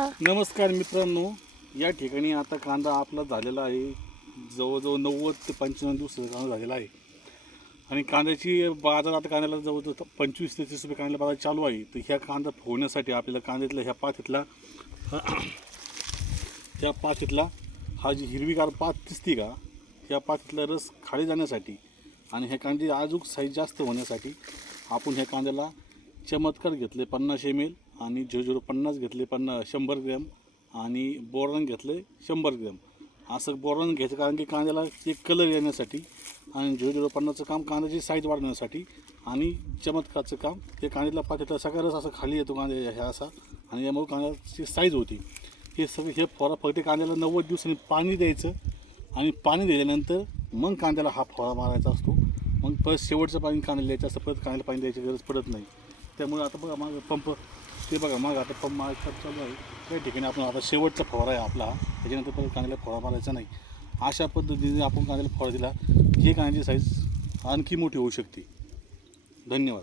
नमस्कार मित्रांनो, या ठिकाणी आता कांदा आपला झालेला आहे. जवळजवळ 90 ते 95 दिवसाचा कांदा झालेला आहे आणि कांद्याची बाजार आता कांद्याला जवळजवळ 25 ते 30 रुपये कांद्याला बाजार चालू आहे. तर ह्या कांदा फोडण्यासाठी आपल्याला कांद्यातल्या ह्या पातीतला हा जी हिरवीगार पात दिसते का, ह्या पातीतला रस खाली जाण्यासाठी आणि ह्या कांदे अजून साईज जास्त होण्यासाठी आपण ह्या कांद्याला चमत्कार घेतले 50 ml आणि 0050 घेतले 100 ग्रॅम आणि बोरॉन घेतले 100 ग्रॅम. असं बोरॉन घ्यायचं कारण की कांद्याला एक कलर येण्यासाठी आणि 0050चं काम कांद्याची साईज वाढवण्यासाठी आणि चमत्कारचं काम हे कांद्याला पातीतला सगळा रस असं खाली येतो कांद्या ह्या असा आणि यामुळे कांद्याची साईज होती. हे सगळे हे फवारा फक्त कांद्याला 90 दिवसांनी पाणी द्यायचं आणि पाणी दिल्यानंतर मग कांद्याला हा फवारा मारायचा असतो. मग परत शेवटचं पाणी कांद्याला द्यायचं असतं, परत कांद्याला पाणी द्यायची गरज पडत नाही. त्यामुळे आता बघा माझं पंप ते बघा मग आता पंप मारायचा चालू आहे. त्या ठिकाणी आपण आता शेवटचा फवारा आहे आपला, त्याच्यानंतर परत कांद्याला फवारा मारायचा नाही. अशा पद्धतीने आपण कांद्याला फवारा दिला, ही कांद्याची साईज आणखी मोठी होऊ शकते. धन्यवाद.